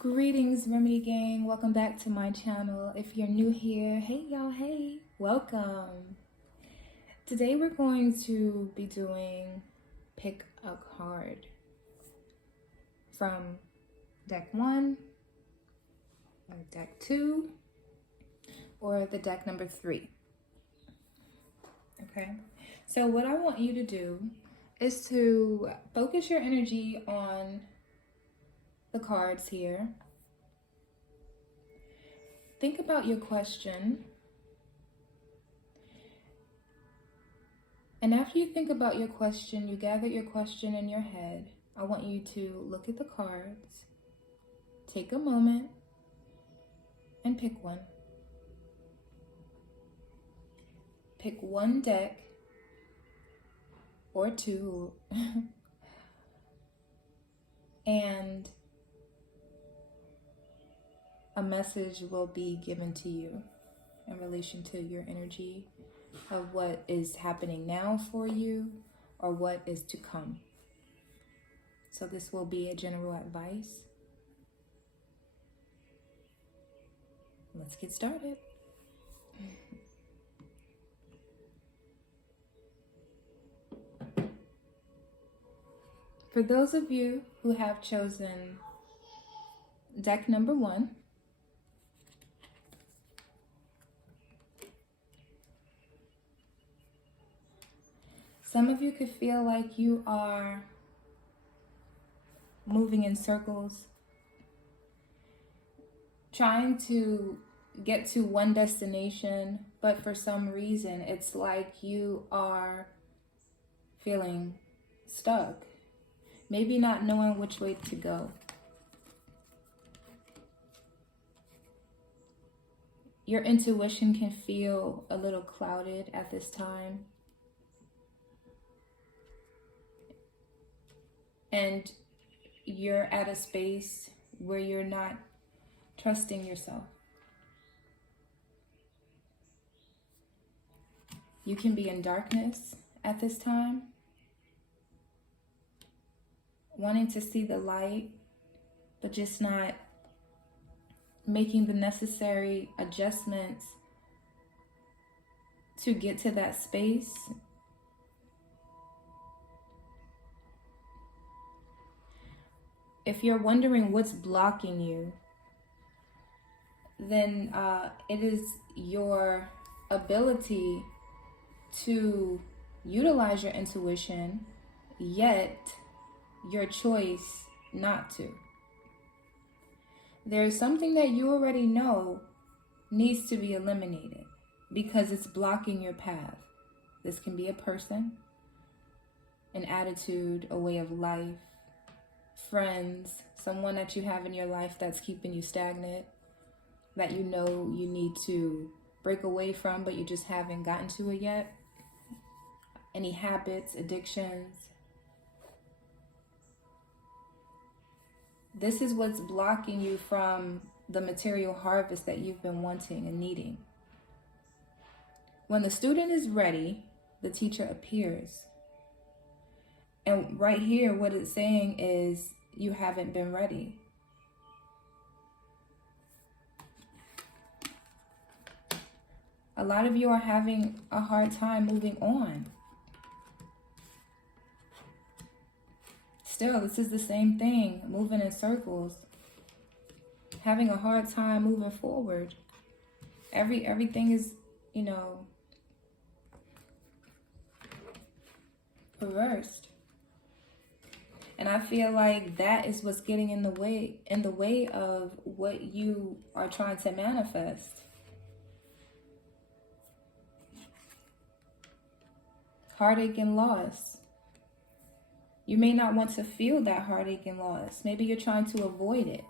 Greetings, Remedy Gang. Welcome back to my channel. If you're new here, hey y'all, hey, welcome. Today we're going to be doing pick a card from deck 1, or deck 2, or the deck number 3. Okay, so what I want you to do is to focus your energy on the cards here. Think about your question. And after you think about your question, you gather your question in your head. I want you to look at the cards, take a moment, and pick one. Pick one deck or two and a message will be given to you in relation to your energy of what is happening now for you or what is to come. So this will be a general advice. Let's get started. For those of you who have chosen deck number 1, some of you could feel like you are moving in circles, trying to get to one destination, but for some reason, it's like you are feeling stuck, maybe not knowing which way to go. Your intuition can feel a little clouded at this time. And you're at a space where you're not trusting yourself. You can be in darkness at this time, wanting to see the light, but just not making the necessary adjustments to get to that space. If you're wondering what's blocking you, then it is your ability to utilize your intuition, yet your choice not to. There's something that you already know needs to be eliminated because it's blocking your path. This can be a person, an attitude, a way of life, friends, someone that you have in your life that's keeping you stagnant, that you know you need to break away from, but you just haven't gotten to it yet. Any habits, addictions. This is what's blocking you from the material harvest that you've been wanting and needing. When the student is ready, the teacher appears. And right here, what it's saying is you haven't been ready. A lot of you are having a hard time moving on. Still, this is the same thing, moving in circles, having a hard time moving forward. Everything is, reversed. And I feel like that is what's getting in the way of what you are trying to manifest. Heartache and loss. You may not want to feel that heartache and loss. Maybe you're trying to avoid it.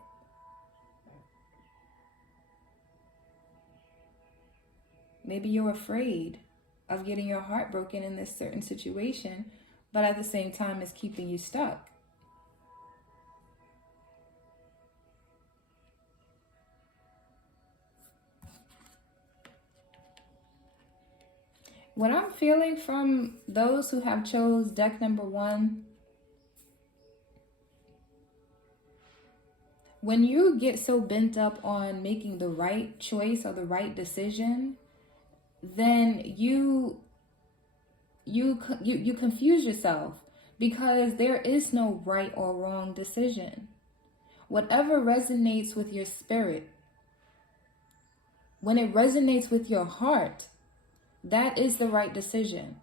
Maybe you're afraid of getting your heart broken in this certain situation, but at the same time it's keeping you stuck. What I'm feeling from those who have chose deck number 1, When you get so bent up on making the right choice or the right decision, then you confuse yourself, because there is no right or wrong decision. Whatever resonates with your spirit, when it resonates with your heart, that is the right decision.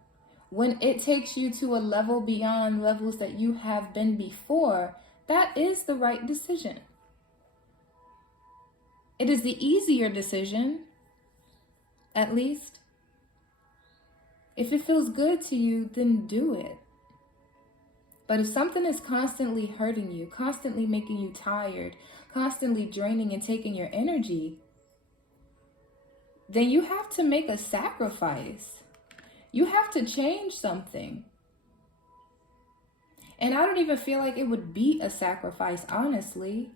When it takes you to a level beyond levels that you have been before, that is the right decision. It is the easier decision, at least. If it feels good to you, then do it. But if something is constantly hurting you, constantly making you tired, constantly draining and taking your energy, then you have to make a sacrifice. You have to change something. And I don't even feel like it would be a sacrifice, honestly.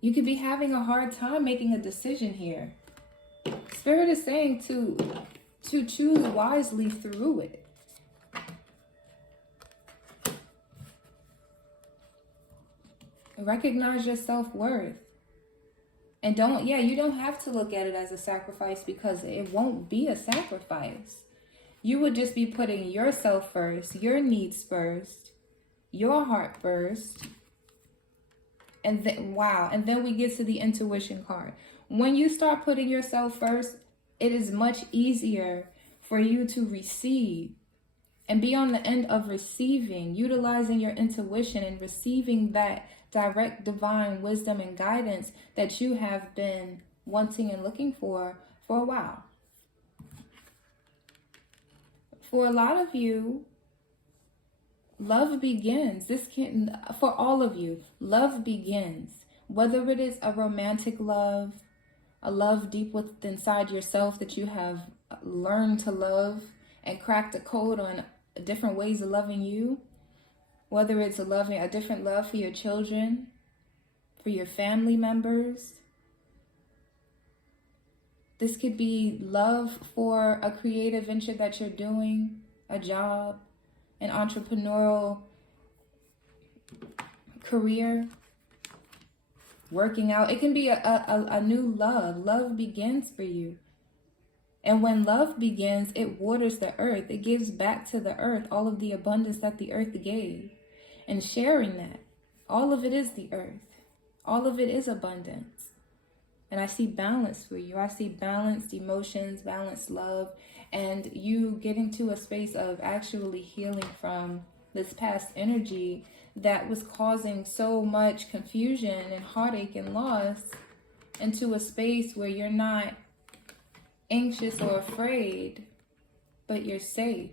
You could be having a hard time making a decision here. Spirit is saying to choose wisely through it. Recognize your self-worth. And you don't have to look at it as a sacrifice, because it won't be a sacrifice. You would just be putting yourself first, your needs first, your heart first. And then we get to the intuition card. When you start putting yourself first, it is much easier for you to receive and be on the end of receiving, utilizing your intuition and receiving that direct divine wisdom and guidance that you have been wanting and looking for a while. For a lot of you, love begins. For all of you, love begins. Whether it is a romantic love, a love deep within inside yourself that you have learned to love and cracked a code on different ways of loving you. Whether it's a different love for your children, for your family members. This could be love for a creative venture that you're doing, a job, an entrepreneurial career, working out. It can be a new love. Love begins for you. And when love begins, it waters the earth. It gives back to the earth all of the abundance that the earth gave. And sharing that, all of it is the earth. All of it is abundance. And I see balance for you. I see balanced emotions, balanced love, and you getting to a space of actually healing from this past energy that was causing so much confusion and heartache and loss, into a space where you're not anxious or afraid, but you're safe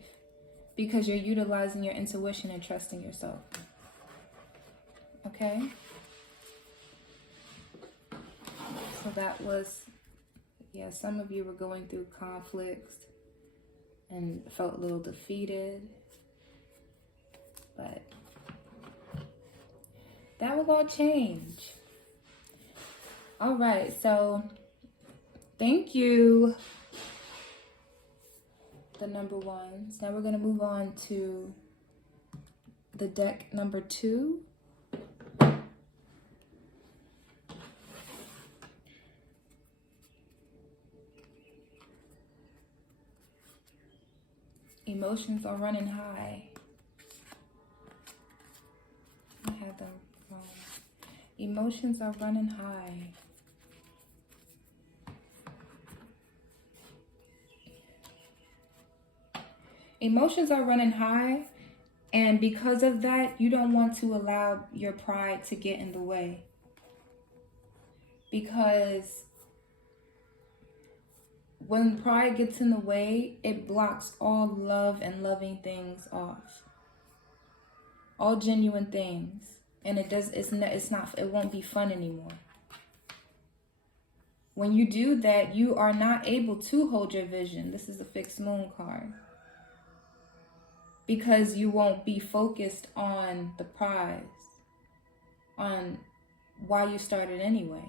because you're utilizing your intuition and trusting yourself. Okay? So that was, some of you were going through conflicts and felt a little defeated, but that will all change. All right, so thank you, the number ones. Now we're going to move on to the deck number 2. Emotions are running high. I had them wrong. Emotions are running high. Emotions are running high, and because of that, you don't want to allow your pride to get in the way. Because when pride gets in the way, it blocks all love and loving things off. All genuine things. And it won't be fun anymore. When you do that, you are not able to hold your vision. This is a fixed moon card. Because you won't be focused on the prize, on why you started anyway.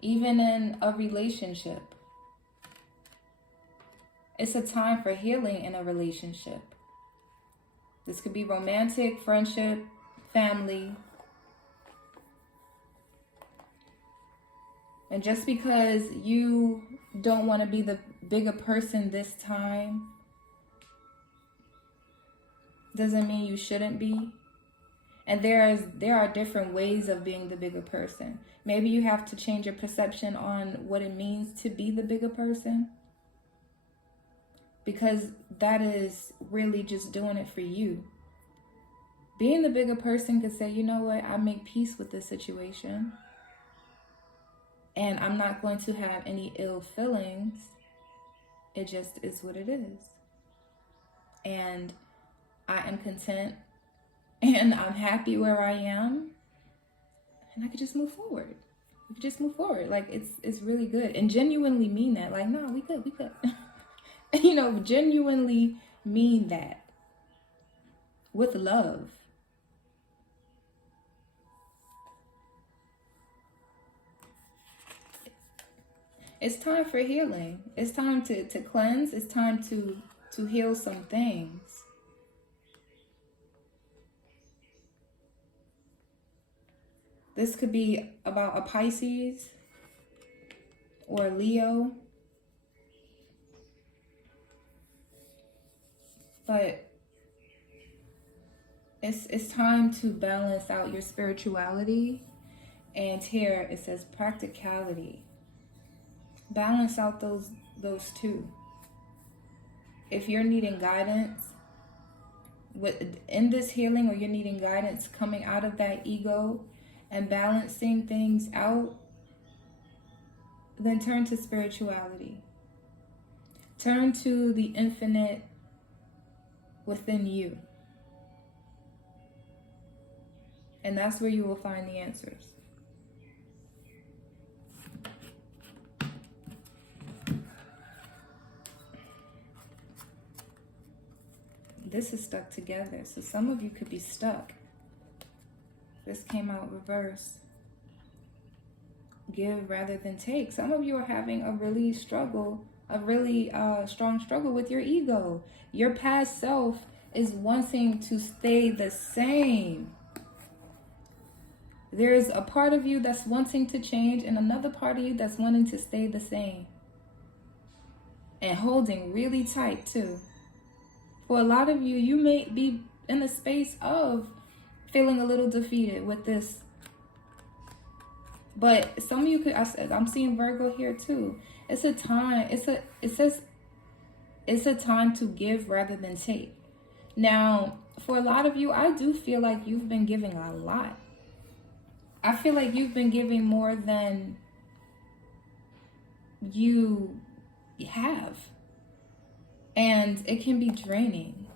Even in a relationship, It's a time for healing in a relationship. This could be romantic, friendship, family. And just because you don't want to be the bigger person this time doesn't mean you shouldn't be. And there are different ways of being the bigger person. Maybe you have to change your perception on what it means to be the bigger person, because that is really just doing it for you. Being the bigger person could say, you know what, I make peace with this situation, and I'm not going to have any ill feelings. It just is what it is. And I am content, and I'm happy where I am, and I could just move forward. We could just move forward. Like, it's really good. And genuinely mean that. Like, no, we good. You know, genuinely mean that. With love. It's time for healing. It's time to cleanse. It's time to heal some things. This could be about a Pisces or a Leo. But it's time to balance out your spirituality. And here it says practicality. Balance out those two. If you're needing guidance in this healing, or you're needing guidance coming out of that ego and balancing things out, then turn to spirituality. Turn to the infinite within you. And that's where you will find the answers. This is stuck together. So some of you could be stuck. This came out reverse. Give rather than take. Some of you are having a really strong struggle with your ego. Your past self is wanting to stay the same. There's a part of you that's wanting to change, and another part of you that's wanting to stay the same. And holding really tight too. For a lot of you, you may be in a space of feeling a little defeated with this. But some of you could, I'm seeing Virgo here too. It's a time, it says it's a time to give rather than take. Now, for a lot of you, I do feel like you've been giving a lot. I feel like you've been giving more than you have. And it can be draining.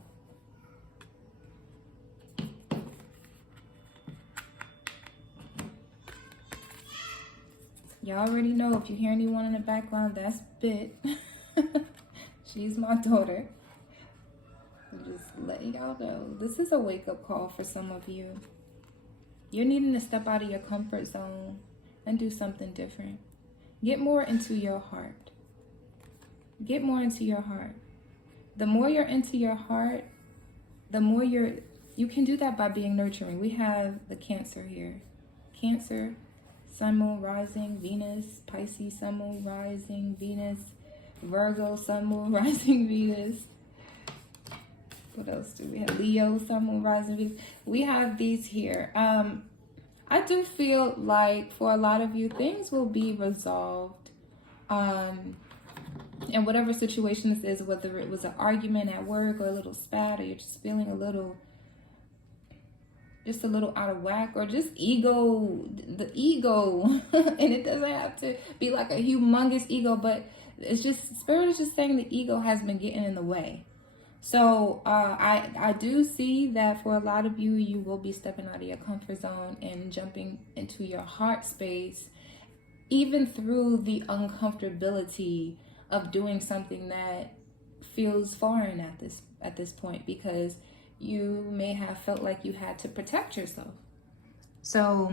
Y'all already know, if you hear anyone in the background, that's Bit. She's my daughter. I'm just letting y'all know. This is a wake-up call for some of you. You're needing to step out of your comfort zone and do something different. Get more into your heart. Get more into your heart. The more you're into your heart, the more you can do that by being nurturing. We have the Cancer here. Cancer, Sun, Moon, Rising, Venus, Pisces, Sun, Moon, Rising, Venus, Virgo, Sun, Moon, Rising, Venus. What else do we have? Leo, Sun, Moon, Rising, Venus. We have these here. I do feel like for a lot of you, things will be resolved. In whatever situation this is, whether it was an argument at work or a little spat, or you're just feeling a little out of whack, or just the ego. And it doesn't have to be like a humongous ego, but it's just, Spirit is just saying the ego has been getting in the way. So I do see that for a lot of you, you will be stepping out of your comfort zone and jumping into your heart space, even through the uncomfortability of doing something that feels foreign at this point, because you may have felt like you had to protect yourself. So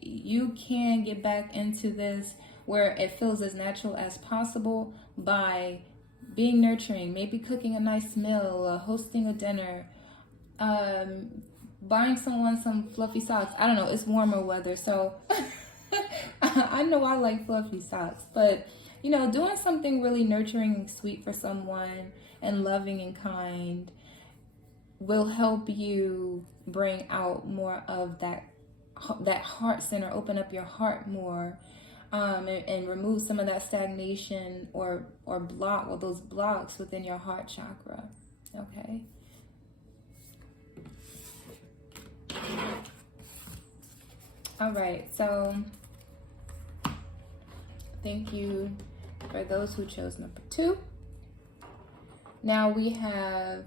you can get back into this where it feels as natural as possible by being nurturing, maybe cooking a nice meal, hosting a dinner, buying someone some fluffy socks. I don't know, it's warmer weather, so I know I like fluffy socks, but you know, doing something really nurturing and sweet for someone and loving and kind will help you bring out more of that heart center, open up your heart more, and remove some of that stagnation or block, or those blocks within your heart chakra. Okay. All right, so thank you for those who chose number 2. Now we have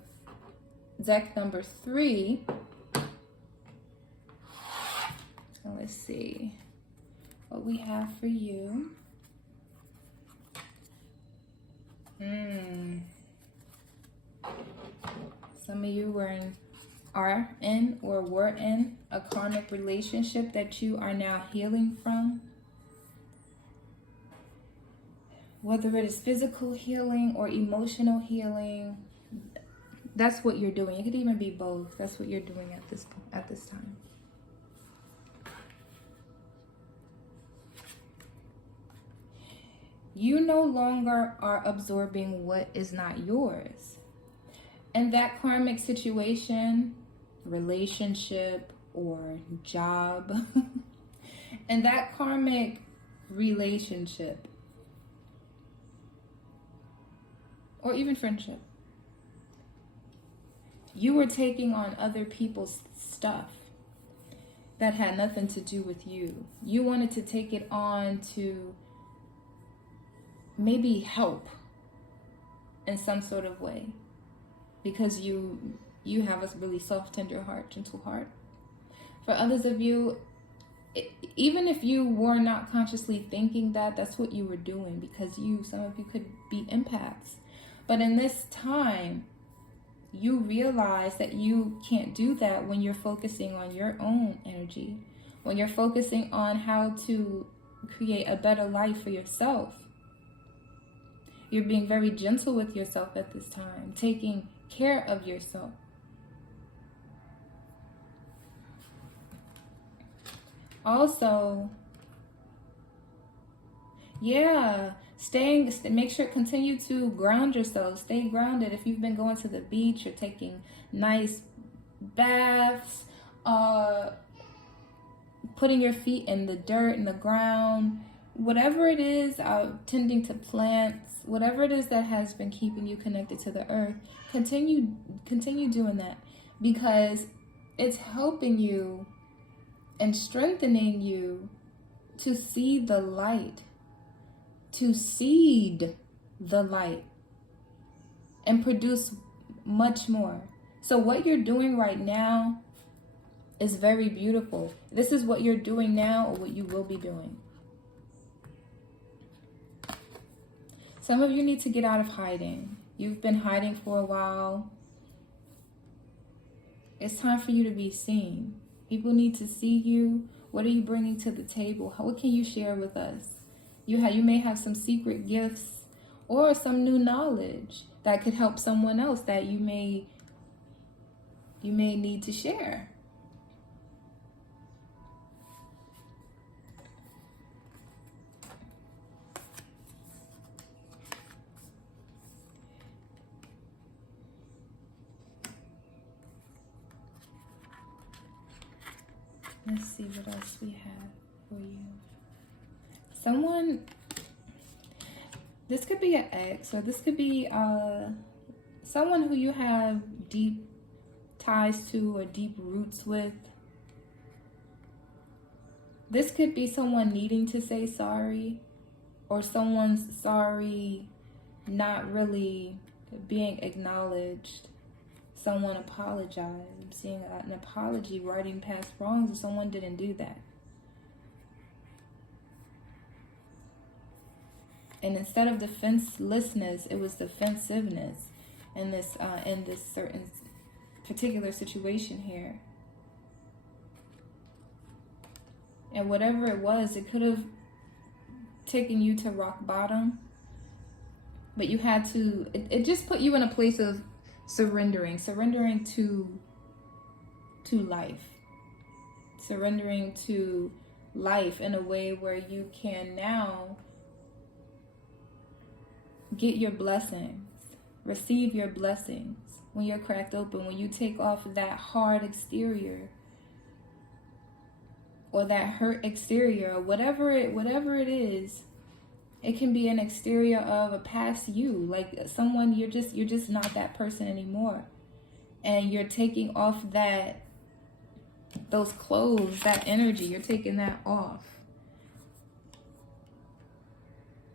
deck number 3. So let's see what we have for you. Some of you are in or were in a karmic relationship that you are now healing from. Whether it is physical healing or emotional healing, that's what you're doing. It could even be both. That's what you're doing at this time. You no longer are absorbing what is not yours. And that karmic situation, relationship, or job, and that karmic relationship, or even friendship, you were taking on other people's stuff that had nothing to do with you. You wanted to take it on to maybe help in some sort of way, because you have a really soft, tender heart, gentle heart. For others of you, even if you were not consciously thinking that, that's what you were doing, because some of you could be empaths. But in this time, you realize that you can't do that when you're focusing on your own energy, when you're focusing on how to create a better life for yourself. You're being very gentle with yourself at this time, taking care of yourself. Also, make sure, continue to ground yourself. Stay grounded. If you've been going to the beach or taking nice baths, putting your feet in the dirt, in the ground, whatever it is, tending to plants, whatever it is that has been keeping you connected to the earth, continue doing that, because it's helping you and strengthening you to see the light, to seed the light and produce much more. So what you're doing right now is very beautiful. This is what you're doing now, or what you will be doing. Some of you need to get out of hiding. You've been hiding for a while. It's time for you to be seen. People need to see you. What are you bringing to the table? What can you share with us? You may have some secret gifts or some new knowledge that could help someone else that you may need to share. Let's see what else we have for you. This could be an ex, or this could be someone who you have deep ties to or deep roots with. This could be someone needing to say sorry, or someone's sorry not really being acknowledged. Someone apologized. I'm seeing an apology, righting past wrongs, and someone didn't do that. And instead of defenselessness, it was defensiveness in this certain particular situation here. And whatever it was, it could have taking you to rock bottom, but you had to, it just put you in a place of surrendering to life, surrendering to life in a way where you can now get your blessings, receive your blessings when you're cracked open, when you take off that hard exterior or that hurt exterior, or whatever it is. It can be an exterior of a past you, like someone you're just not that person anymore, and you're taking off those clothes, that energy, you're taking that off.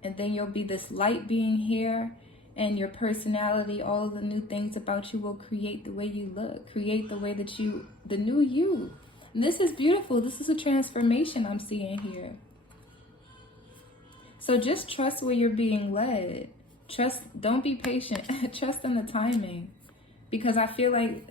And then you'll be this light being here, and your personality, all of the new things about you will create the way you look, create the way that the new you. And this is beautiful. This is a transformation I'm seeing here. So just trust where you're being led. Don't be patient. Trust in the timing. Because I feel like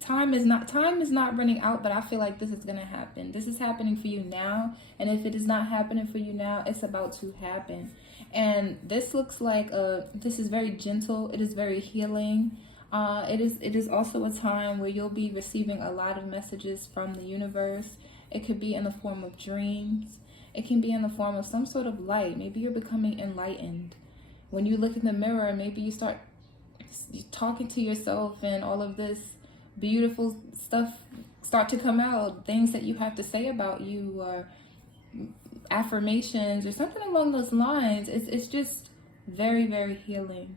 time is not running out, but I feel like this is going to happen. This is happening for you now, and if it is not happening for you now, it's about to happen. And this looks like this is very gentle. It is very healing. It is also a time where you'll be receiving a lot of messages from the universe. It could be in the form of dreams. It can be in the form of some sort of light. Maybe you're becoming enlightened. When you look in the mirror, maybe you start talking to yourself, and all of this beautiful stuff start to come out. Things that you have to say about you, or affirmations, or something along those lines. It's just very, very healing.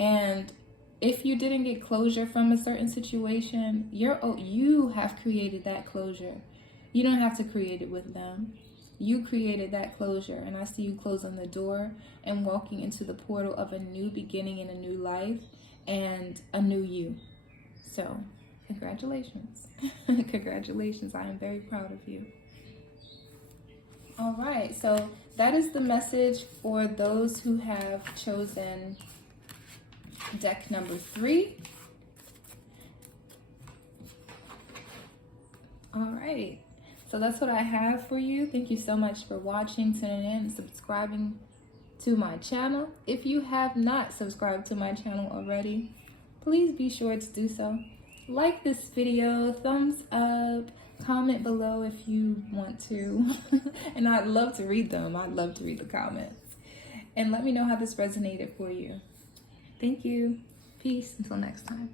And if you didn't get closure from a certain situation, you have created that closure. You don't have to create it with them. You created that closure, and I see you closing the door and walking into the portal of a new beginning and a new life and a new you. So, congratulations. Congratulations. I am very proud of you. All right, so that is the message for those who have chosen deck number 3. All right. So that's what I have for you. Thank you so much for watching, tuning in, and subscribing to my channel. If you have not subscribed to my channel already, please be sure to do so. Like this video, thumbs up, comment below if you want to. And I'd love to read them. I'd love to read the comments. And let me know how this resonated for you. Thank you. Peace. Until next time.